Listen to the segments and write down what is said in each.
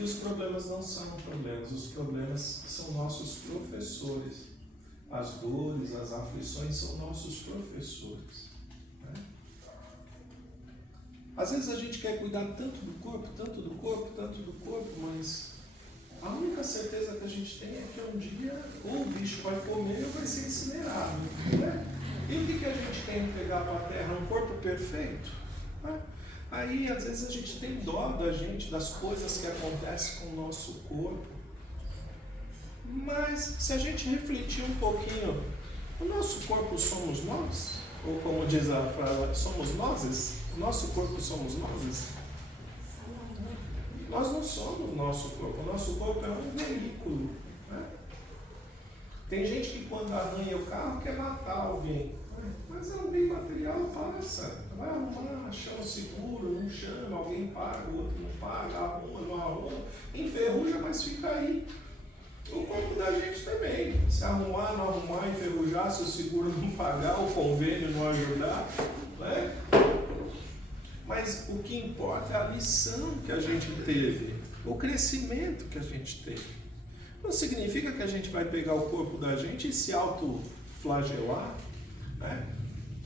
E os problemas não são problemas, os problemas são nossos professores. As dores, as aflições são nossos professores. Né? Às vezes a gente quer cuidar tanto do corpo, mas a única certeza que a gente tem é que um dia ou o bicho vai comer ou vai ser incinerado. Né? E o que a gente tem que pegar para a terra? Um corpo perfeito? Né? Aí às vezes a gente tem dó da gente, das coisas que acontecem com o nosso corpo. Mas se a gente refletir um pouquinho, o nosso corpo somos nós? Ou como diz a frase, somos nós? O nosso corpo somos nós? Nós não somos o nosso corpo. O nosso corpo é um veículo. Né? Tem gente que quando arranha o carro quer matar alguém. Mas é um bem material, passa. Vai arrumar, chama seguro, não chama, alguém paga, o outro não paga, arruma, não arruma. Enferruja, mas fica aí. O corpo da gente também. Se arrumar, não arrumar, enferrujar, se o seguro não pagar, o convênio não ajudar. Né? Mas o que importa é a lição que a gente teve, o crescimento que a gente teve. Não significa que a gente vai pegar o corpo da gente e se autoflagelar, né?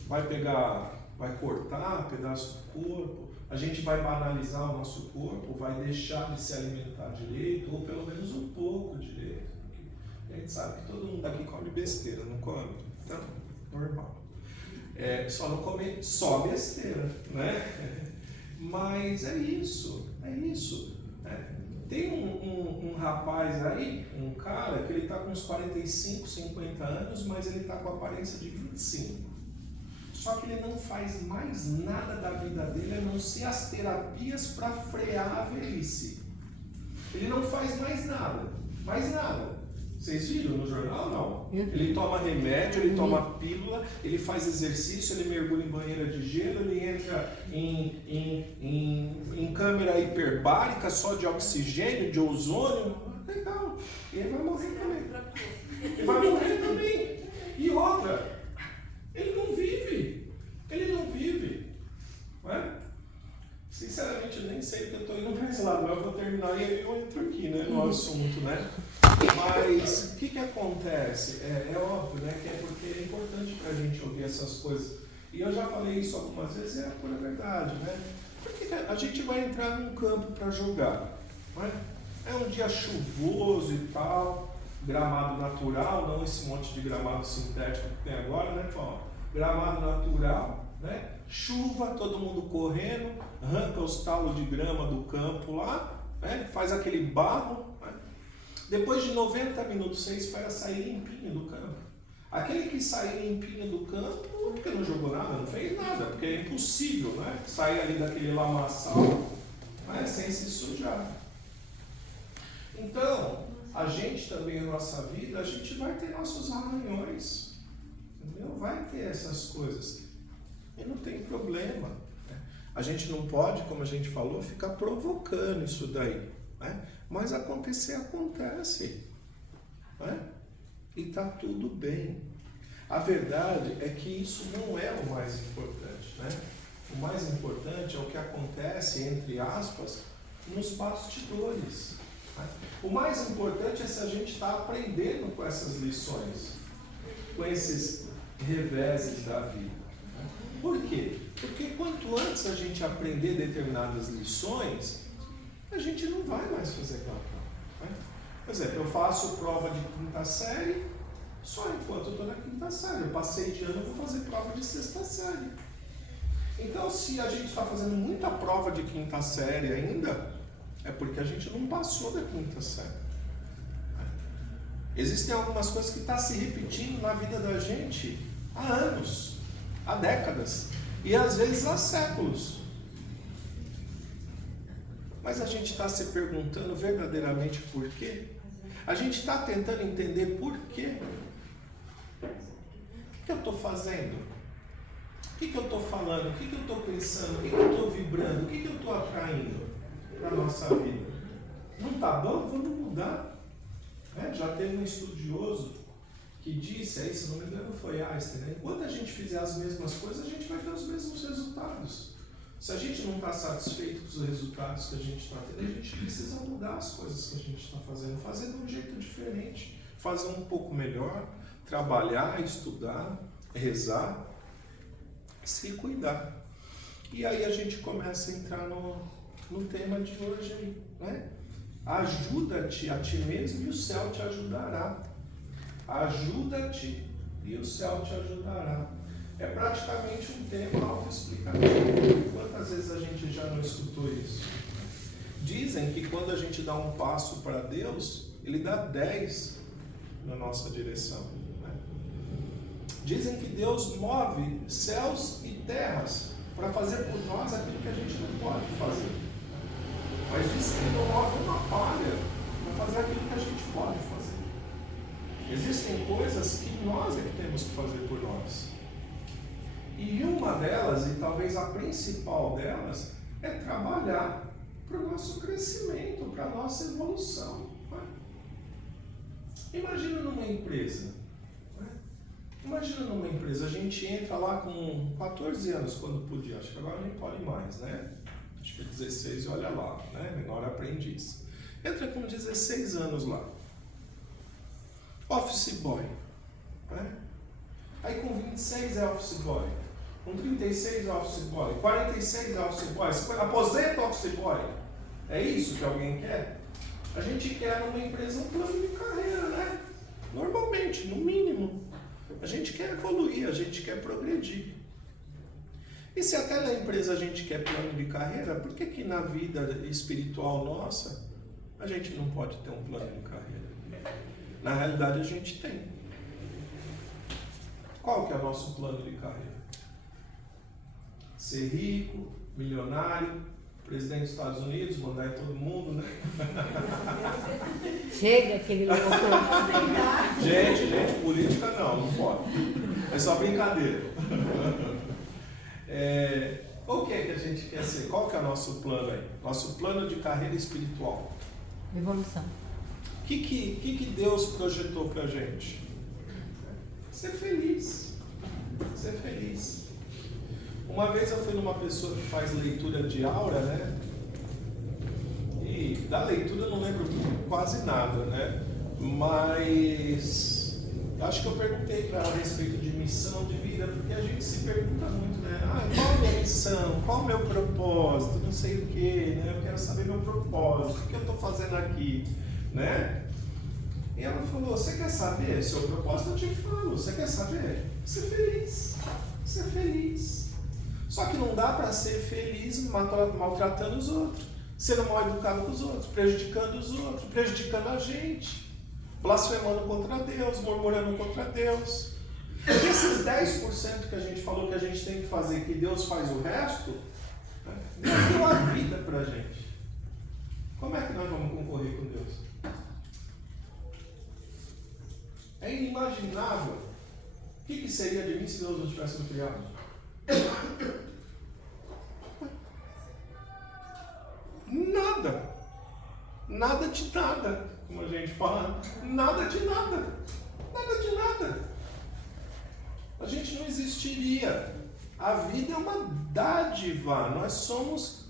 Vai cortar pedaço do corpo, a gente vai banalizar o nosso corpo, vai deixar de se alimentar direito, ou pelo menos um pouco direito. A gente sabe que todo mundo aqui come besteira, não come? Então, normal. Só não comer só besteira, né? Mas é isso. Né? Tem um rapaz aí, um cara, que ele está com uns 45, 50 anos, mas ele está com a aparência de 25. Só que ele não faz mais nada da vida dele a não ser as terapias para frear a velhice. Ele não faz mais nada. Vocês viram no jornal? Não. Ele toma remédio, ele toma pílula, ele faz exercício, ele mergulha em banheira de gelo, ele entra em câmara hiperbárica só de oxigênio, de ozônio. Legal. E ele vai morrer também. E outra, ele não vive. Não é? Sinceramente, eu nem sei porque eu estou indo para esse lado, mas eu vou terminar e aí eu entro aqui, né, no assunto, né? Mas o que acontece? É óbvio, né, que é porque é importante para a gente ouvir essas coisas. E eu já falei isso algumas vezes, é a pura verdade, né? Porque a gente vai entrar num campo para jogar, não é? É um dia chuvoso e tal, gramado natural, não esse monte de gramado sintético que tem agora, né, Paulo? Gramado natural, né? Chuva, todo mundo correndo, arranca os talos de grama do campo lá, né? Faz aquele barro, né? Depois de 90 minutos você espera sair limpinho do campo. Aquele que sai limpinho do campo, porque não jogou nada, não fez nada, porque é impossível, né? Sair ali daquele lamaçal, né? Sem se sujar. Então, a gente também na nossa vida, a gente vai ter nossos arranhões, entendeu? Vai ter essas coisas. E não tem problema. Né? A gente não pode, como a gente falou, ficar provocando isso daí. Né? Mas acontecer, acontece. Né? E está tudo bem. A verdade é que isso não é o mais importante. Né? O mais importante é o que acontece, entre aspas, nos bastidores. Né? O mais importante é se a gente está aprendendo com essas lições, com esses reveses da vida. Por quê? Porque quanto antes a gente aprender determinadas lições, a gente não vai mais fazer aquela prova. Né? Por exemplo, eu faço prova de quinta série só enquanto eu estou na quinta série. Eu passei de ano, eu vou fazer prova de sexta série. Então, se a gente está fazendo muita prova de quinta série ainda, é porque a gente não passou da quinta série. Existem algumas coisas que estão se repetindo na vida da gente há anos, há décadas e às vezes há séculos. Mas a gente está se perguntando verdadeiramente por quê? A gente está tentando entender por quê. O que eu estou fazendo? O que eu estou falando? O que eu estou pensando? O que eu estou vibrando? O que eu estou atraindo para a nossa vida? Não está bom? Vamos mudar. Já teve um estudioso que disse, aí se não me engano foi Einstein, né? Enquanto a gente fizer as mesmas coisas, a gente vai ter os mesmos resultados. Se a gente não está satisfeito com os resultados que a gente está tendo, a gente precisa mudar as coisas que a gente está fazendo, fazer de um jeito diferente, fazer um pouco melhor, trabalhar, estudar, rezar, se cuidar. E aí a gente começa a entrar no tema de hoje aí, né? Ajuda-te a ti mesmo e o céu te ajudará. Ajuda-te e o céu te ajudará. É praticamente um tema autoexplicativo. Quantas vezes a gente já não escutou isso? Dizem que quando a gente dá um passo para Deus, Ele dá 10 na nossa direção, né? Dizem que Deus move céus e terras para fazer por nós aquilo que a gente não pode fazer. Mas diz que Ele não move uma palha para fazer aquilo que a gente pode fazer. Existem coisas que nós é que temos que fazer por nós. E uma delas, e talvez a principal delas, é trabalhar para o nosso crescimento, para a nossa evolução. Né? Imagina numa empresa. Né? Imagina numa empresa, a gente entra lá com 14 anos, quando podia, acho que agora nem pode mais, né? Acho que é 16 e olha lá, né? Menor aprendiz. Entra com 16 anos lá. Office boy. Né? Aí com 26 é office boy. Com 36 é office boy. 46 é office boy. Aposenta office boy. É isso que alguém quer? A gente quer numa empresa um plano de carreira, né? Normalmente, no mínimo. A gente quer evoluir, a gente quer progredir. E se até na empresa a gente quer plano de carreira, por que que na vida espiritual nossa a gente não pode ter um plano de carreira? Na realidade a gente tem. Qual que é o nosso plano de carreira? Ser rico, milionário, presidente dos Estados Unidos, mandar em todo mundo, né? Chega aquele louco. Gente, política não pode. É só brincadeira. O que é que a gente quer ser? Qual que é o nosso plano aí? Nosso plano de carreira espiritual. Evolução. O que Deus projetou pra gente? Ser feliz. Ser feliz. Uma vez eu fui numa pessoa que faz leitura de aura, né? E da leitura eu não lembro quase nada, né? Mas acho que eu perguntei para ela a respeito de missão de vida, porque a gente se pergunta muito, né? Qual a minha missão? Qual o meu propósito? Não sei o quê, né? Eu quero saber meu propósito. O que eu estou fazendo aqui, né? E ela falou, você quer saber? Seu propósito eu te falo. Você quer saber? Ser feliz. Ser feliz. Só que não dá para ser feliz maltratando os outros, sendo mal educado com os outros, prejudicando os outros, prejudicando a gente, blasfemando contra Deus, murmurando contra Deus. E esses 10% que a gente falou que a gente tem que fazer, que Deus faz o resto, né? Deus deu a vida para a gente. Como é que nós vamos concorrer com Deus? É inimaginável. O que seria de mim se Deus não tivesse me criado? Nada. Nada de nada, como a gente fala. Nada de nada. Nada de nada. A gente não existiria. A vida é uma dádiva. Nós somos,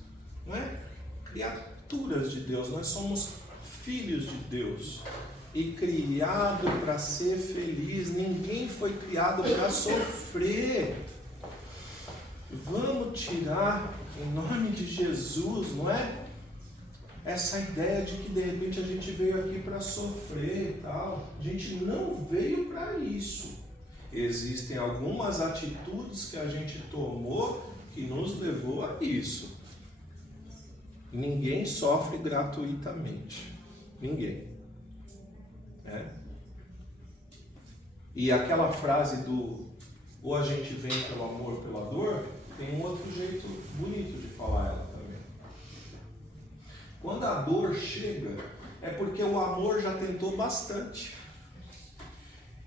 né, criaturas de Deus. Nós somos filhos de Deus. E criado para ser feliz. Ninguém foi criado para sofrer. Vamos tirar, em nome de Jesus, não é? Essa ideia de que de repente a gente veio aqui para sofrer e tal. A gente não veio para isso. Existem algumas atitudes que a gente tomou que nos levou a isso. Ninguém sofre gratuitamente. Ninguém. E aquela frase do ou a gente vem pelo amor ou pela dor, tem um outro jeito bonito de falar ela também. Quando a dor chega, é porque o amor já tentou bastante.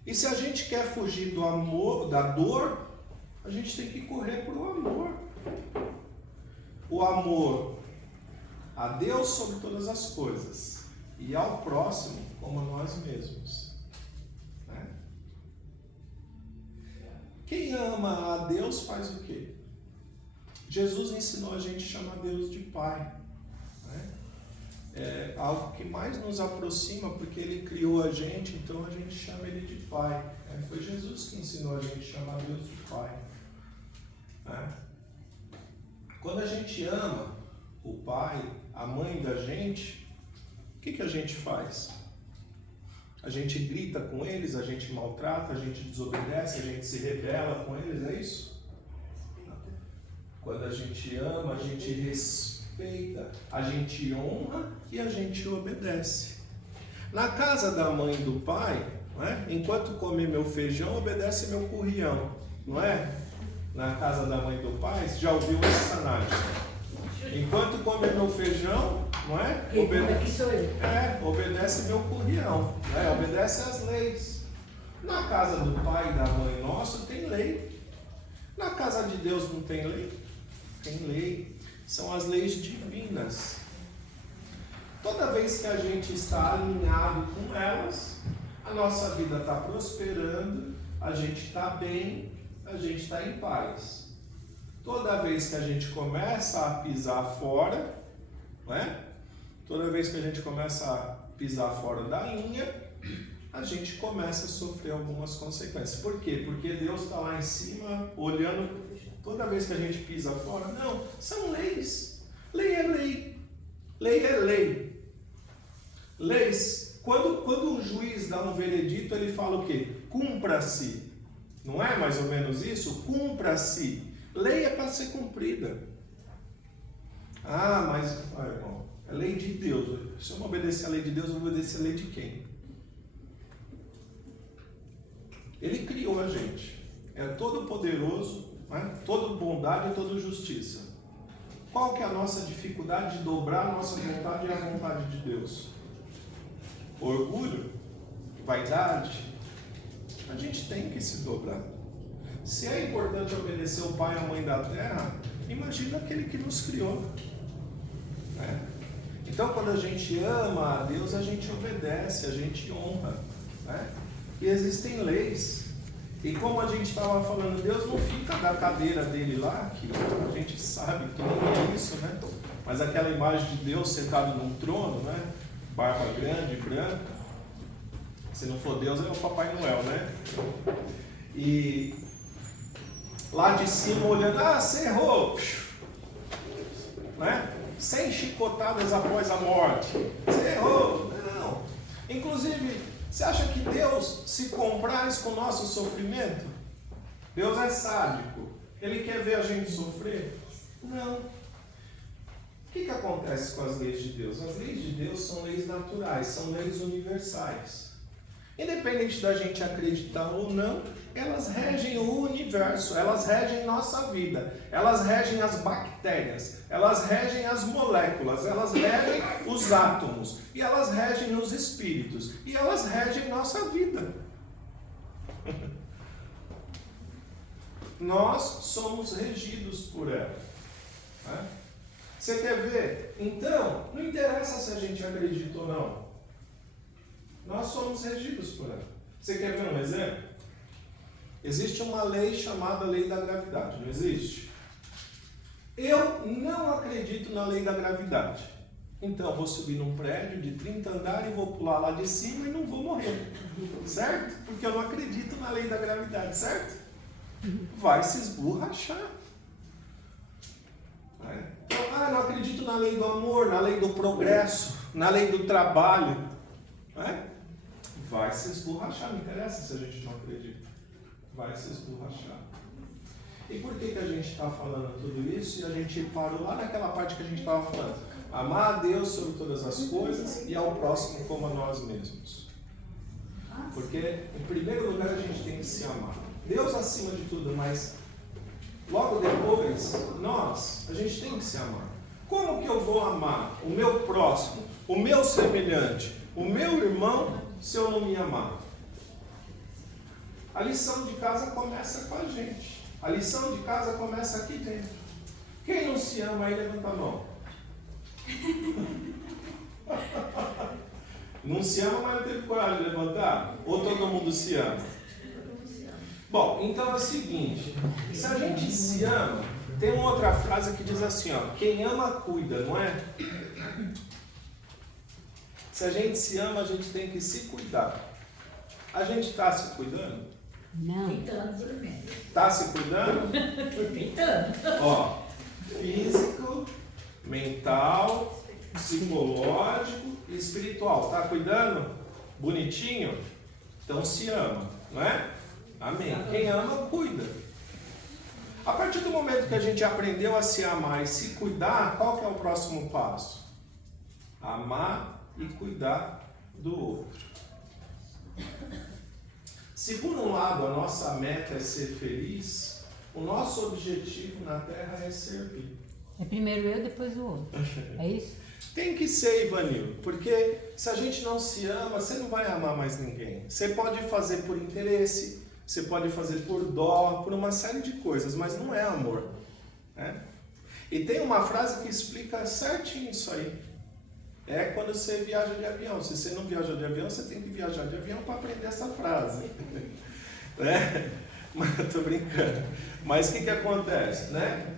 E se a gente quer fugir do amor, da dor, a gente tem que correr para o amor. O amor a Deus sobre todas as coisas e ao próximo como a nós mesmos. Né? Quem ama a Deus faz o quê? Jesus ensinou a gente a chamar Deus de Pai. Né? É algo que mais nos aproxima, porque Ele criou a gente, então a gente chama Ele de Pai. Foi Jesus que ensinou a gente a chamar Deus de Pai. Né? Quando a gente ama o pai, a mãe da gente, o que a gente faz? A gente grita com eles, a gente maltrata, a gente desobedece, a gente se rebela com eles, é isso? Quando a gente ama, a gente respeita, a gente honra e a gente obedece. Na casa da mãe e do pai, não é? Enquanto come meu feijão, obedece meu currião, não é? Na casa da mãe e do pai, você já ouviu essa, Nádia? Enquanto come meu feijão, não é? Obedece meu currião, né? Obedece às leis. Na casa do pai e da mãe nosso tem lei. Na casa de Deus não tem lei? Tem lei. São as leis divinas. Toda vez que a gente está alinhado com elas, a nossa vida está prosperando, a gente está bem, a gente está em paz. Toda vez que a gente começa a pisar fora, né? Toda vez que a gente começa a pisar fora da linha, a gente começa a sofrer algumas consequências. Por quê? Porque Deus está lá em cima, olhando, toda vez que a gente pisa fora. Não, são leis. Lei é lei. Lei é lei. Leis, quando o juiz dá um veredito, ele fala o quê? Cumpra-se. Não é mais ou menos isso? Cumpra-se. Lei é para ser cumprida. Ah, mas, irmão, é lei de Deus. Se eu não obedecer a lei de Deus, eu vou obedecer a lei de quem? Ele criou a gente. É todo poderoso, né? Todo bondade e toda justiça. Qual que é a nossa dificuldade de dobrar a nossa vontade e a vontade de Deus? Orgulho? Vaidade? A gente tem que se dobrar. Se é importante obedecer o pai e a mãe da terra, imagina aquele que nos criou. Né? Então, quando a gente ama a Deus, a gente obedece, a gente honra. Né? E existem leis. E como a gente estava falando, Deus não fica da cadeira dele lá, que a gente sabe que nem é isso, né? Mas aquela imagem de Deus sentado num trono, né? Barba grande, branca. Se não for Deus, é o Papai Noel, né? E lá de cima olhando, você errou, né? 100 chicotadas após a morte, você errou. Não. Inclusive, você acha que Deus se compraz com o nosso sofrimento? Deus é sádico. Ele quer ver a gente sofrer? Não. O que acontece com as leis de Deus? As leis de Deus são leis naturais, são leis universais. Independente da gente acreditar ou não, elas regem o universo, elas regem nossa vida, elas regem as bactérias, elas regem as moléculas, elas regem os átomos, e elas regem os espíritos, e elas regem nossa vida. Nós somos regidos por ela. Né? Você quer ver? Então, não interessa se a gente acredita ou não. Nós somos regidos por ela. Você quer ver um exemplo? Existe uma lei chamada lei da gravidade, não existe? Eu não acredito na lei da gravidade. Então, vou subir num prédio de 30 andares e vou pular lá de cima e não vou morrer. Certo? Porque eu não acredito na lei da gravidade, certo? Vai se esborrachar. Então, não acredito na lei do amor, na lei do progresso, na lei do trabalho. Vai se esborrachar, não interessa se a gente não acredita. Vai se esborrachar. E por que a gente está falando tudo isso? E a gente parou lá naquela parte que a gente estava falando. Amar a Deus sobre todas as coisas e ao próximo como a nós mesmos. Porque, em primeiro lugar, a gente tem que se amar. Deus acima de tudo, mas logo depois, a gente tem que se amar. Como que eu vou amar o meu próximo, o meu semelhante, o meu irmão, se eu não me amar? A lição de casa começa com a gente. A lição de casa começa aqui dentro. Quem não se ama aí, levanta a mão. Não se ama, mas não teve coragem de levantar? Ou todo mundo se ama? Bom, então é o seguinte. Se a gente se ama, Tem uma outra frase que diz assim, ó, quem ama cuida, não é? Se a gente se ama, a gente tem que se cuidar. A gente está se cuidando? Não. Tentando, pelo menos. Está se cuidando? Tentando. Ó, físico, mental, psicológico e espiritual. Tá cuidando? Bonitinho? Então se ama, não é? Amém. Quem ama, cuida. A partir do momento que a gente aprendeu a se amar e se cuidar, qual que é o próximo passo? Amar e cuidar do outro. Se por um lado a nossa meta é ser feliz, o nosso objetivo na Terra é servir. É primeiro eu, depois o outro. É isso? Tem que ser, Ivanil, porque se a gente não se ama, você não vai amar mais ninguém. Você pode fazer por interesse, você pode fazer por dó, por uma série de coisas, mas não é amor, né? E tem uma frase que explica certinho isso aí. É quando você viaja de avião. Se você não viaja de avião, você tem que viajar de avião para aprender essa frase. Né? Mas eu tô brincando. Mas o que acontece, né?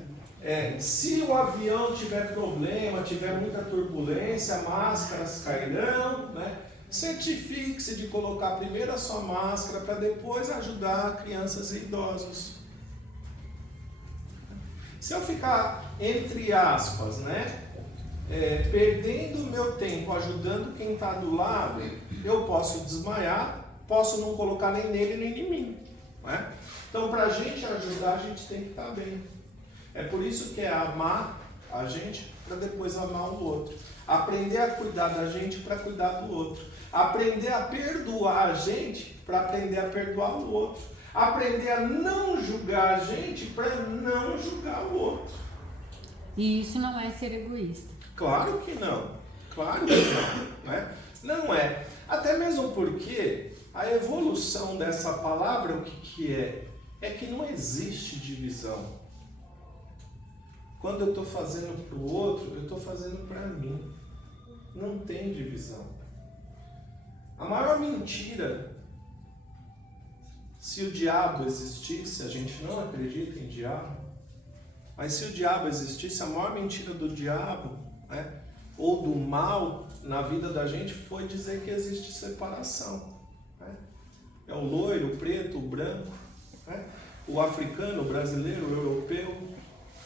Se o avião tiver problema, tiver muita turbulência, máscaras cairão, né? Certifique-se de colocar primeiro a sua máscara para depois ajudar crianças e idosos. Se eu ficar, entre aspas, né? Perdendo o meu tempo ajudando quem está do lado, eu posso desmaiar, posso não colocar nem nele nem em mim, né? Então, para a gente ajudar, a gente tem que estar bem. É por isso que é amar a gente para depois amar o outro. Aprender a cuidar da gente para cuidar do outro. Aprender a perdoar a gente para aprender a perdoar o outro. Aprender a não julgar a gente para não julgar o outro. E isso não é ser egoísta. Claro que não. Claro que não. Né? Não é. Até mesmo porque a evolução dessa palavra, o que é? É que não existe divisão. Quando eu estou fazendo para o outro, eu estou fazendo para mim. Não tem divisão. A maior mentira, se o diabo existisse, a gente não acredita em diabo, mas se o diabo existisse, a maior mentira do diabo, né, ou do mal na vida da gente foi dizer que existe separação. Né? É o loiro, o preto, o branco, né? O africano, o brasileiro, o europeu,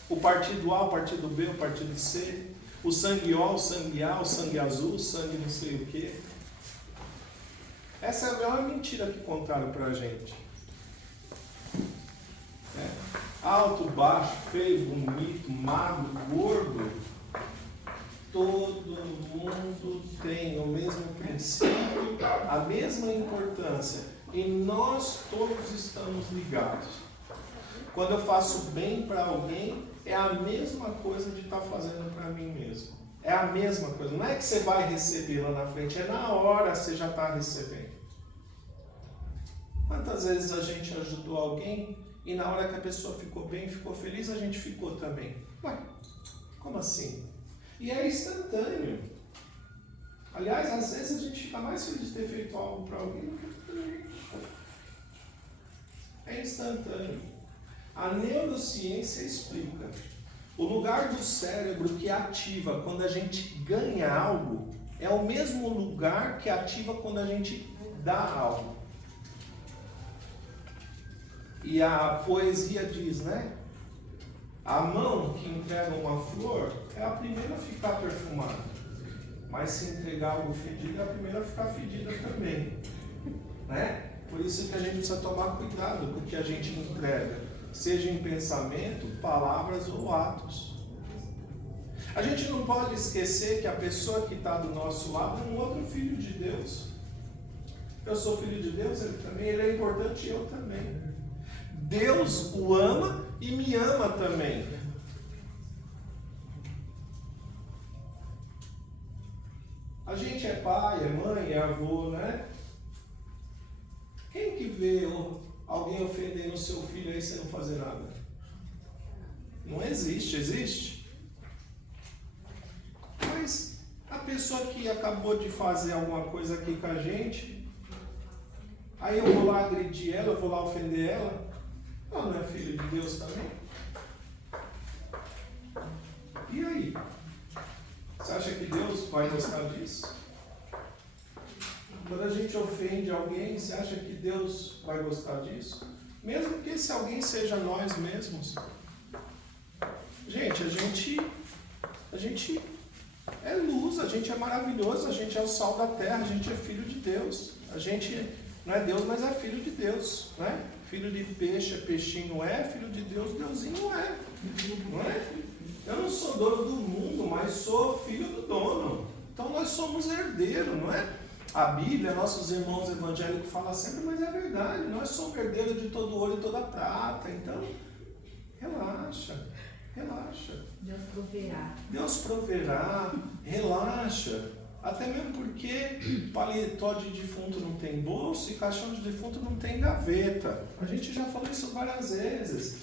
o partido A, o partido B, o partido C, o sangue O, o sangue A, o sangue azul, o sangue não sei o quê. Essa é a maior mentira que contaram pra gente. Alto, baixo, feio, bonito, magro, gordo, todo mundo tem o mesmo princípio, a mesma importância, e nós todos estamos ligados. Quando eu faço bem para alguém, é a mesma coisa de estar fazendo para mim mesmo. É a mesma coisa. Não é que você vai receber lá na frente, é na hora você já está recebendo. Quantas vezes a gente ajudou alguém e na hora que a pessoa ficou bem, ficou feliz, a gente ficou também? Ué, como assim? E é instantâneo. Aliás, às vezes a gente fica mais feliz de ter feito algo para alguém do que para mim. É instantâneo. A neurociência explica. O lugar do cérebro que ativa quando a gente ganha algo é o mesmo lugar que ativa quando a gente dá algo. E a poesia diz, né? A mão que entrega uma flor é a primeira a ficar perfumada. Mas se entregar algo fedido, é a primeira a ficar fedida também. Né? Por isso que a gente precisa tomar cuidado com o que a gente entrega. Seja em pensamento, palavras ou atos. A gente não pode esquecer que a pessoa que está do nosso lado é um outro filho de Deus. Eu sou filho de Deus, ele também, ele é importante e eu também. Deus o ama e me ama também. A gente é pai, é mãe, é avô, né? Quem que vê alguém ofendendo o seu filho aí sem não fazer nada? Não existe, existe? Mas a pessoa que acabou de fazer alguma coisa aqui com a gente, aí eu vou lá agredir ela, eu vou lá ofender ela, ela não é filho de Deus também? E aí? Você acha que Deus vai gostar disso? Quando a gente ofende alguém, você acha que Deus vai gostar disso? Mesmo que esse alguém seja nós mesmos. Gente, a gente é luz, a gente é maravilhoso, a gente é o sal da terra, a gente é filho de Deus. A gente não é Deus, mas é filho de Deus, né? Filho de peixe, peixinho é, filho de Deus, deusinho é. Não é? Eu não sou dono do mundo, mas sou filho do dono. Então nós somos herdeiros, não é? A Bíblia, nossos irmãos evangélicos falam sempre, mas é verdade, nós somos herdeiros de todo ouro e toda prata. Então, relaxa, relaxa. Deus proverá. Deus proverá, relaxa. Até mesmo porque paletó de defunto não tem bolso e caixão de defunto não tem gaveta. A gente já falou isso várias vezes.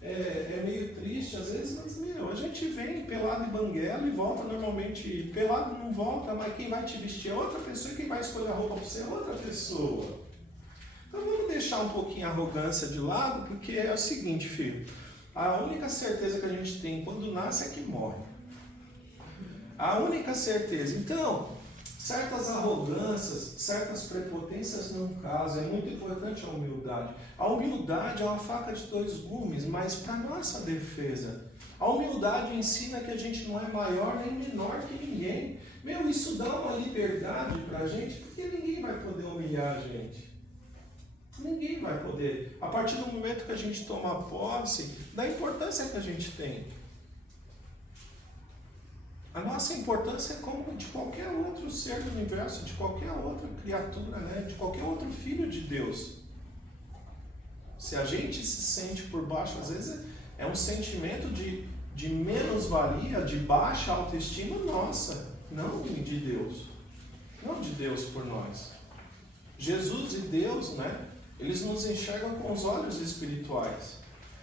É meio triste às vezes, mas a gente vem pelado e banguela e volta normalmente. Pelado não volta, mas quem vai te vestir é outra pessoa e quem vai escolher a roupa para você é outra pessoa. Então vamos deixar um pouquinho a arrogância de lado, porque é o seguinte, filho. A única certeza que a gente tem quando nasce é que morre. A única certeza. Então, certas arrogâncias, certas prepotências não casam. É muito importante a humildade. A humildade é uma faca de dois gumes, mas para nossa defesa. A humildade ensina que a gente não é maior nem menor que ninguém. Isso dá uma liberdade para a gente, porque ninguém vai poder humilhar a gente. Ninguém vai poder. A partir do momento que a gente toma posse da importância que a gente tem. A nossa importância é como de qualquer outro ser do universo, de qualquer outra criatura, né? De qualquer outro filho de Deus. Se a gente se sente por baixo, às vezes é um sentimento de menos-valia, de baixa autoestima nossa, não de Deus. Não de Deus por nós. Jesus e Deus, né? Eles nos enxergam com os olhos espirituais.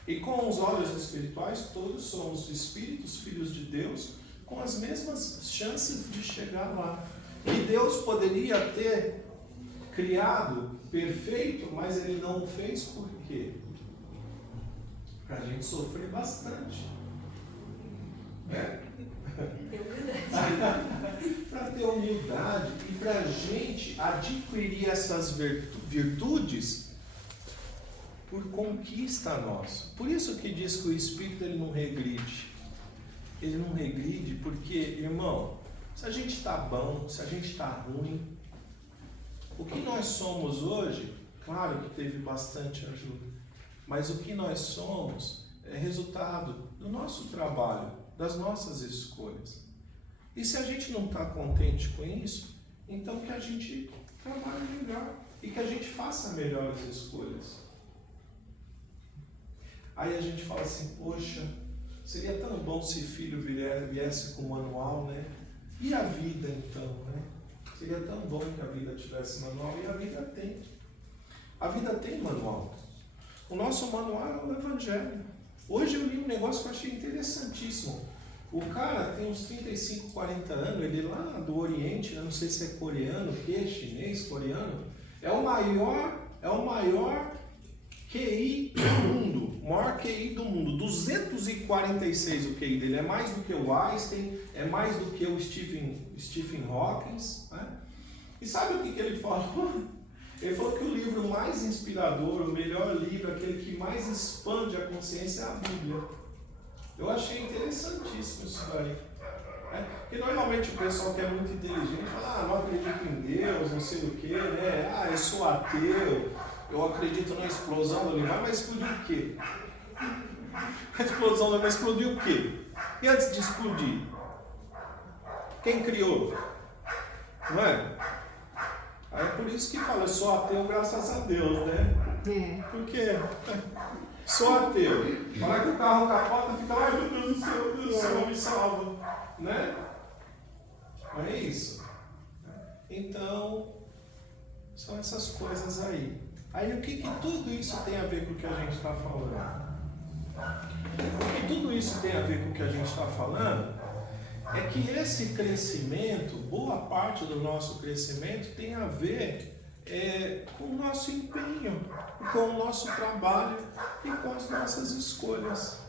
E com os olhos espirituais, todos somos espíritos, filhos de Deus, com as mesmas chances de chegar lá. E Deus poderia ter criado perfeito, mas Ele não o fez por quê? Para a gente sofrer bastante. Para ter humildade e para a gente adquirir essas virtudes por conquista nossa. Por isso que diz que o Espírito ele não regride. Ele não regride porque, irmão, se a gente está bom, se a gente está ruim, o que nós somos hoje, claro que teve bastante ajuda, mas o que nós somos é resultado do nosso trabalho, das nossas escolhas. E se a gente não está contente com isso, então que a gente trabalhe melhor e que a gente faça melhores escolhas. Aí a gente fala assim, poxa, seria tão bom se filho viesse com manual, né? E a vida então, né? Seria tão bom que a vida tivesse manual, e a vida tem. A vida tem manual. O nosso manual é o Evangelho. Hoje eu li um negócio que eu achei interessantíssimo. O cara tem uns 35, 40 anos, ele lá do Oriente, eu não sei se é coreano, chinês, coreano, é o maior QI do mundo, o maior QI do mundo, 246 o QI dele, é mais do que o Einstein, é mais do que o Stephen Hawking, né? E sabe o que ele falou? Ele falou que o livro mais inspirador, o melhor livro, aquele que mais expande a consciência é a Bíblia. Eu achei interessantíssimo isso daí. Porque normalmente o pessoal que é muito inteligente fala, não acredito em Deus, não sei o que, né? Eu sou ateu, eu acredito na explosão do universo, mas explodiu o quê? A explosão do universo explodiu o quê? E antes de explodir? Quem criou? Não é? Aí é por isso que fala, eu sou ateu graças a Deus, né? Porque sou ateu. Fala que o carro capota, fica, ai meu Deus do céu, me salva. Né? Não é isso? Então, são essas coisas aí. Aí o que tudo isso tem a ver com o que a gente está falando? O que tudo isso tem a ver com o que a gente está falando é que esse crescimento, boa parte do nosso crescimento tem a ver com o nosso empenho, com o nosso trabalho e com as nossas escolhas.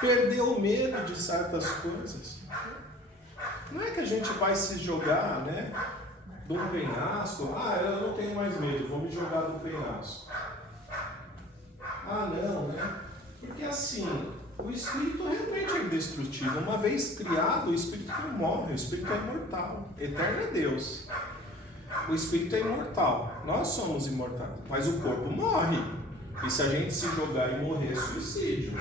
perder o medo de certas coisas. Não é que a gente vai se jogar, né, de um penhasco. Ah, eu não tenho mais medo, vou me jogar do penhasco. Ah, não, né? Porque assim, o espírito realmente é indestrutível. Uma vez criado, o espírito não morre, o espírito é imortal. Eterno é Deus. O espírito é imortal. Nós somos imortais, mas o corpo morre. E se a gente se jogar e morrer, é suicídio.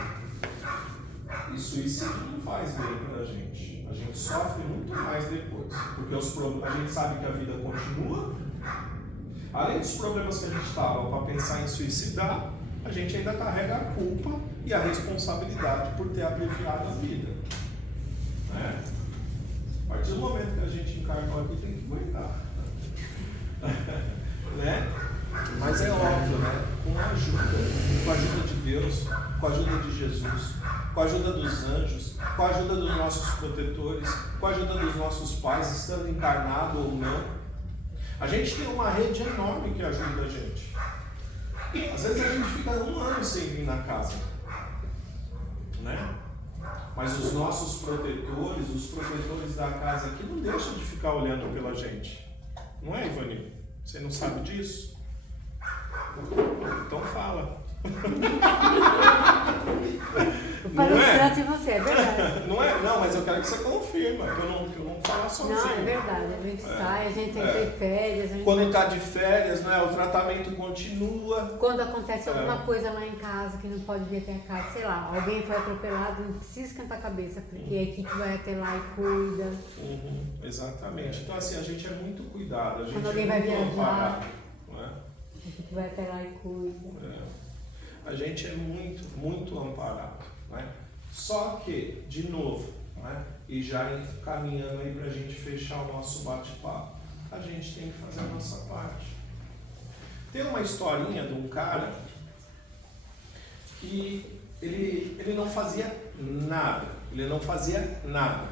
E suicídio não faz bem pra gente. A gente sofre muito mais depois. Porque a gente sabe que a vida continua. Além dos problemas que a gente estava para pensar em suicidar, a gente ainda carrega a culpa e a responsabilidade por ter abreviado a vida. Né? A partir do momento que a gente encarnou aqui, tem que aguentar. Né? Mas é óbvio, né? Com a ajuda de Deus, com a ajuda de Jesus, com a ajuda dos anjos, com a ajuda dos nossos protetores, com a ajuda dos nossos pais, estando encarnado ou não, a gente tem uma rede enorme que ajuda a gente. Às vezes a gente fica 1 ano sem vir na casa, né? Mas os nossos protetores, os protetores da casa aqui, não deixam de ficar olhando pela gente. Não é, Ivani? Você não sabe disso? Então fala. O palestrante você, é verdade. Não é? Não, mas eu quero que você confirma, que eu não falo sozinho. Não, é verdade. A gente sai, a gente tem que ter férias. Quando está de férias, né, o tratamento continua. Quando acontece alguma coisa lá em casa que não pode vir até a casa, sei lá, alguém foi atropelado, não precisa esquentar a cabeça, porque a equipe vai até lá e cuida. Exatamente. Então assim, a gente é muito cuidado. A gente quando alguém é vai muito viajar, amparado, não é? a equipe vai até lá e cuida. A gente é muito, muito amparado. Né? Só que, de novo, né? E já caminhando aí para a gente fechar o nosso bate-papo, a gente tem que fazer a nossa parte. Tem uma historinha de um cara que ele não fazia nada. Ele não fazia nada.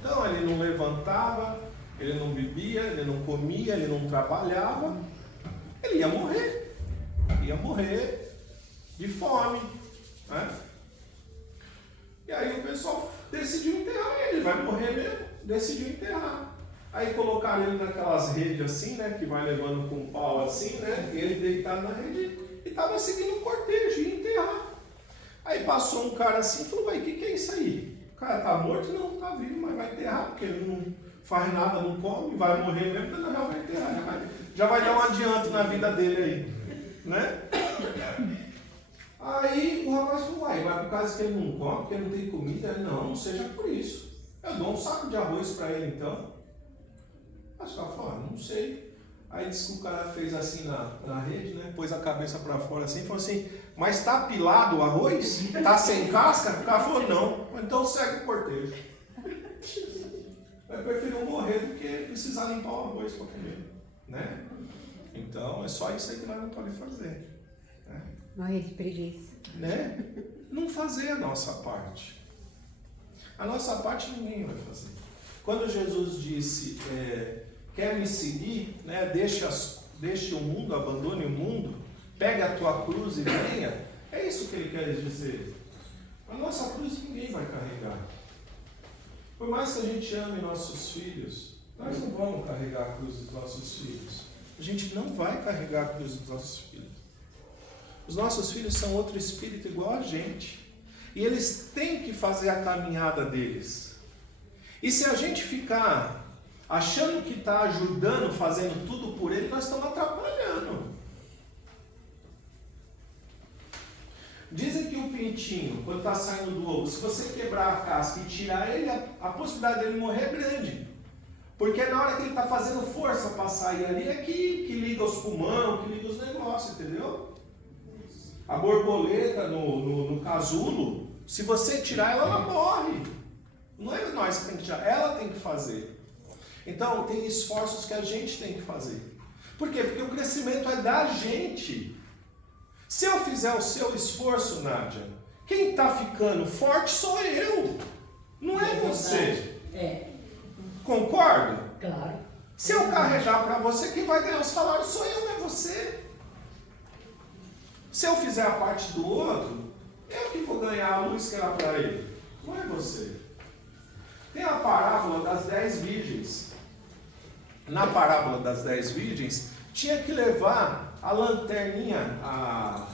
Então ele não levantava, ele não bebia, ele não comia, ele não trabalhava. Ele ia morrer. Ia morrer de fome, né? E aí o pessoal decidiu enterrar ele, vai morrer mesmo, decidiu enterrar. Aí colocaram ele naquelas redes assim, né, que vai levando com um pau assim, né, e ele deitado na rede e estava seguindo o cortejo, ia enterrar. Aí passou um cara assim e falou, vai, o que é isso aí? O cara tá morto? Não, tá vivo, mas vai enterrar, porque ele não faz nada, não come, vai morrer mesmo, então já vai enterrar, já vai dar um adianto na vida dele aí, né? Aí o rapaz falou, vai por causa que ele não come, porque ele não tem comida? Ele, não seja por isso. Eu dou um saco de arroz para ele então. Aí o cara falou, não sei. Aí disse que o cara fez assim na rede, né? Pôs a cabeça para fora assim e falou assim, mas tá pilado o arroz? Tá sem casca? O cara falou, não. Então segue o cortejo. Eu prefiro morrer do que precisar limpar o arroz para comer, né? Então é só isso aí que nós não podemos fazer. Morrer de preguiça. Né? Não fazer a nossa parte. A nossa parte ninguém vai fazer. Quando Jesus disse, quer me seguir, né? Deixe o mundo, abandone o mundo, pegue a tua cruz e venha, é isso que ele quer dizer. A nossa cruz ninguém vai carregar. Por mais que a gente ame nossos filhos, nós não vamos carregar a cruz dos nossos filhos. A gente não vai carregar a cruz dos nossos filhos. Os nossos filhos são outro espírito igual a gente. E eles têm que fazer a caminhada deles. E se a gente ficar achando que está ajudando, fazendo tudo por ele, nós estamos atrapalhando. Dizem que o pintinho, quando está saindo do ovo, se você quebrar a casca e tirar ele, a possibilidade dele morrer é grande. Porque na hora que ele está fazendo força para sair ali, é que liga os pulmões, que liga os negócios, entendeu? A borboleta no casulo, se você tirar ela morre. Não é nós que tem que tirar, ela tem que fazer. Então tem esforços que a gente tem que fazer. Por quê? Porque o crescimento é da gente. Se eu fizer o seu esforço, Nádia, quem está ficando forte sou eu. Não é você. Concorda? Claro. Se eu carregar para você, quem vai ganhar o salário sou eu, não é você. Se eu fizer a parte do outro, Eu que vou ganhar a luz que era para ele, não é você. Tem a parábola das 10 virgens. Na parábola das 10 virgens, tinha que levar a lanterninha, a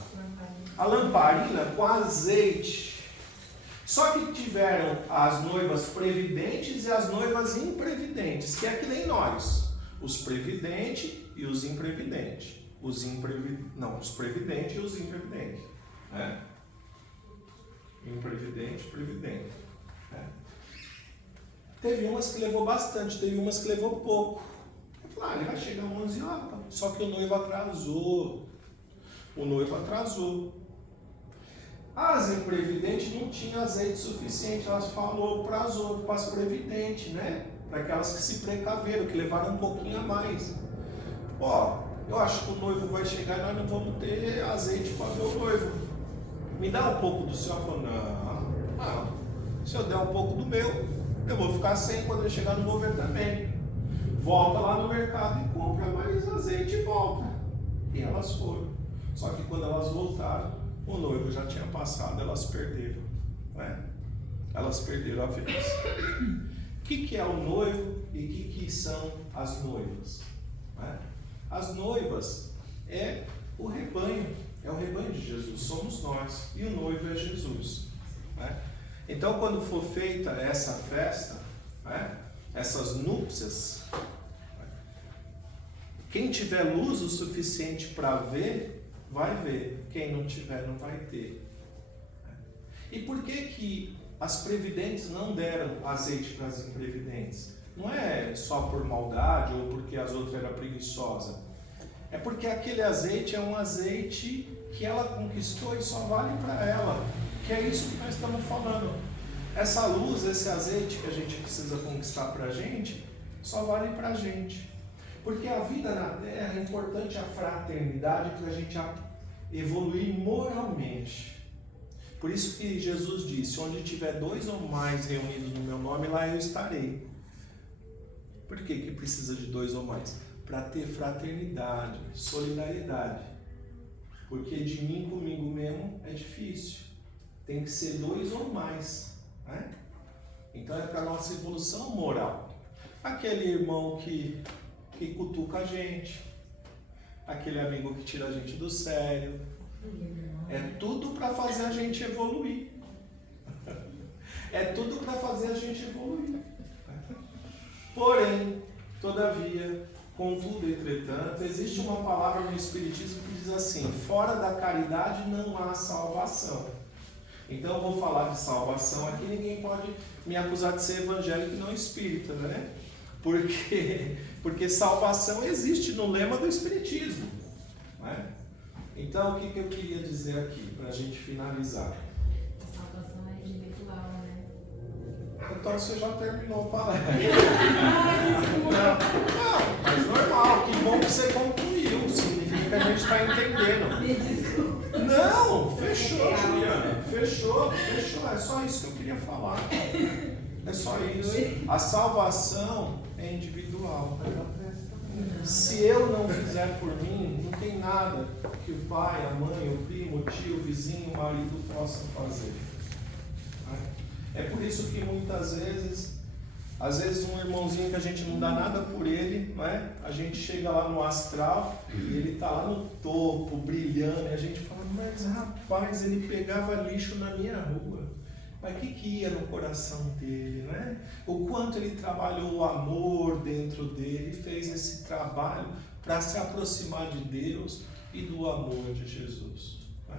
lamparina com azeite. Só que tiveram as noivas previdentes e as noivas imprevidentes, que é que nem nós. Os previdentes e os imprevidentes. Os previdentes e os imprevidentes. Né? Imprevidente, previdente. Né? Teve umas que levou bastante, teve umas que levou pouco. Eu falei, ele vai chegar 11 horas. Só que o noivo atrasou. O noivo atrasou. As imprevidentes não tinham azeite suficiente. Elas falou para as outras, para as previdentes, né? Para aquelas que se precaveram, que levaram um pouquinho a mais. Ó, eu acho que o noivo vai chegar e nós não vamos ter azeite para ver o noivo. Me dá um pouco do seu. Eu falo, não. Se eu der um pouco do meu, eu vou ficar sem. Quando ele chegar, não vou ver também. Volta lá no mercado e compra mais azeite e volta. E elas foram. Só que quando elas voltaram, o noivo já tinha passado, elas perderam. Né? Elas perderam a vez. O que é o noivo e o que são as noivas? Né? As noivas é o rebanho de Jesus, somos nós. E o noivo é Jesus. Né? Então, quando for feita essa festa, né? Essas núpcias, quem tiver luz o suficiente para ver, vai ver. Quem não tiver, não vai ter. E por que as previdentes não deram azeite para as imprevidentes? Não é só por maldade ou porque as outras eram preguiçosas. É porque aquele azeite é um azeite que ela conquistou e só vale para ela. Que é isso que nós estamos falando. Essa luz, esse azeite que a gente precisa conquistar para a gente, só vale para a gente. Porque a vida na Terra é importante a fraternidade para a gente evoluir moralmente. Por isso que Jesus disse, onde tiver 2 ou mais reunidos no meu nome, lá eu estarei. Por que precisa de 2 ou mais? Para ter fraternidade, solidariedade. Porque de mim comigo mesmo é difícil. Tem que ser 2 ou mais. Né? Então é para a nossa evolução moral. Aquele irmão que cutuca a gente, aquele amigo que tira a gente do sério, é tudo para fazer a gente evoluir. É tudo para fazer a gente evoluir. Porém, todavia, contudo, entretanto, existe uma palavra no Espiritismo que diz assim: fora da caridade não há salvação. Então eu vou falar de salvação aqui, ninguém pode me acusar de ser evangélico e não espírita, né? Porque salvação existe no lema do Espiritismo. Né? Então o que eu queria dizer aqui, para a gente finalizar? A salvação é individual, né? Então você já terminou a palestra. Não, mas normal, que bom que você concluiu, significa que a gente está entendendo. Me desculpa. Não, fechou, Juliana. Fechou. É só isso que eu queria falar. É só isso. A salvação é individual. Se eu não fizer por mim, não tem nada que o pai, a mãe, o primo, o tio, o vizinho, o marido possam fazer. É por isso que muitas vezes, às vezes um irmãozinho que a gente não dá nada por ele, não é? A gente chega lá no astral e ele está lá no topo, brilhando, e a gente fala, mas rapaz, ele pegava lixo na minha rua. Mas o que ia no coração dele, né? O quanto ele trabalhou o amor dentro dele, fez esse trabalho para se aproximar de Deus e do amor de Jesus. Né?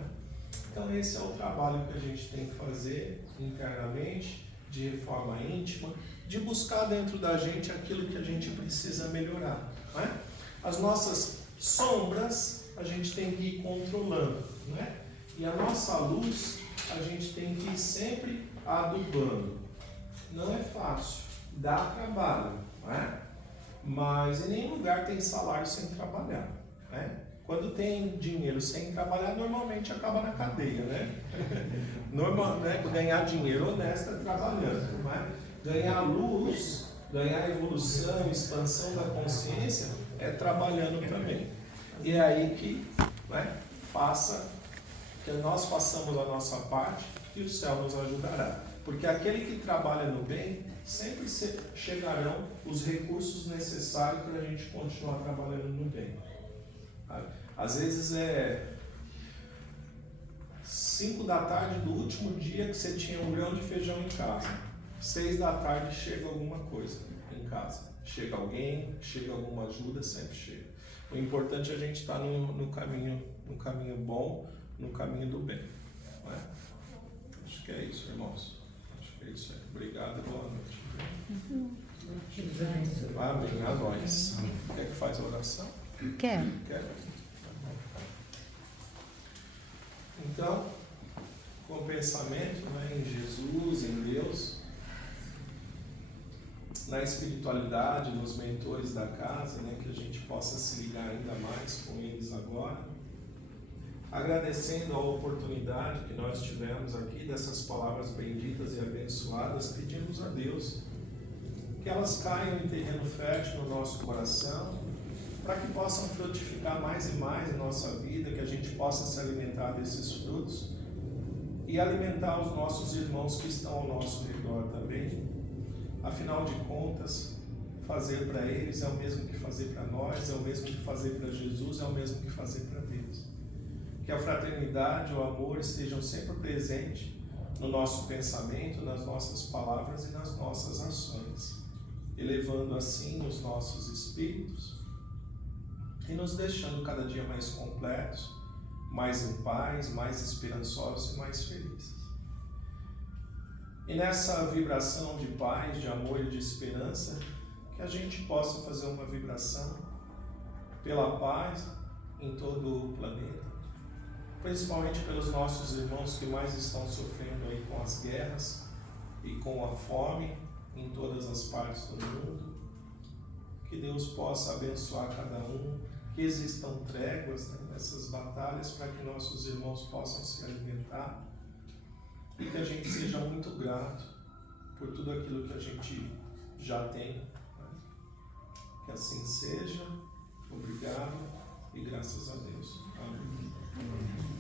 Então esse é o trabalho que a gente tem que fazer internamente, de reforma íntima, de buscar dentro da gente aquilo que a gente precisa melhorar. Né? As nossas sombras a gente tem que ir controlando, né? E a nossa luz a gente tem que ir sempre adubando. Não é fácil, dá trabalho, né? Mas em nenhum lugar tem salário sem trabalhar, né? Quando tem dinheiro sem trabalhar, normalmente acaba na cadeia, né? Né? Ganhar dinheiro honesto é trabalhando, né? Ganhar luz, ganhar evolução, expansão da consciência é trabalhando também. E é aí que, né, faça que nós façamos a nossa parte e o céu nos ajudará. Porque aquele que trabalha no bem, sempre chegarão os recursos necessários para a gente continuar trabalhando no bem. Sabe? Às vezes é 5 da tarde do último dia que você tinha um grão de feijão em casa. 6 da tarde chega alguma coisa em casa. Chega alguém, chega alguma ajuda, sempre chega. O importante é a gente estar no caminho bom, no caminho do bem. Não é? Acho que é isso, irmãos. Acho que é isso aí. Obrigado e boa noite. Amém. A nós. Quer que faz a oração? Quero. Quer? Então, com o pensamento, né, em Jesus, em Deus, na espiritualidade, nos mentores da casa, né, que a gente possa se ligar ainda mais com eles agora, agradecendo a oportunidade que nós tivemos aqui dessas palavras benditas e abençoadas, pedimos a Deus que elas caiam em terreno fértil no nosso coração, para que possam frutificar mais e mais em nossa vida, que a gente possa se alimentar desses frutos e alimentar os nossos irmãos que estão ao nosso redor também. Afinal de contas, fazer para eles é o mesmo que fazer para nós, é o mesmo que fazer para Jesus, é o mesmo que fazer para Deus. Que a fraternidade, o amor estejam sempre presentes no nosso pensamento, nas nossas palavras e nas nossas ações, elevando assim os nossos espíritos e nos deixando cada dia mais completos, mais em paz, mais esperançosos e mais felizes. E nessa vibração de paz, de amor e de esperança, que a gente possa fazer uma vibração pela paz em todo o planeta, principalmente pelos nossos irmãos que mais estão sofrendo aí com as guerras e com a fome em todas as partes do mundo. Que Deus possa abençoar cada um, que existam tréguas, né, nessas batalhas para que nossos irmãos possam se alimentar e que a gente seja muito grato por tudo aquilo que a gente já tem. Né? Que assim seja. Obrigado e graças a Deus. Amém.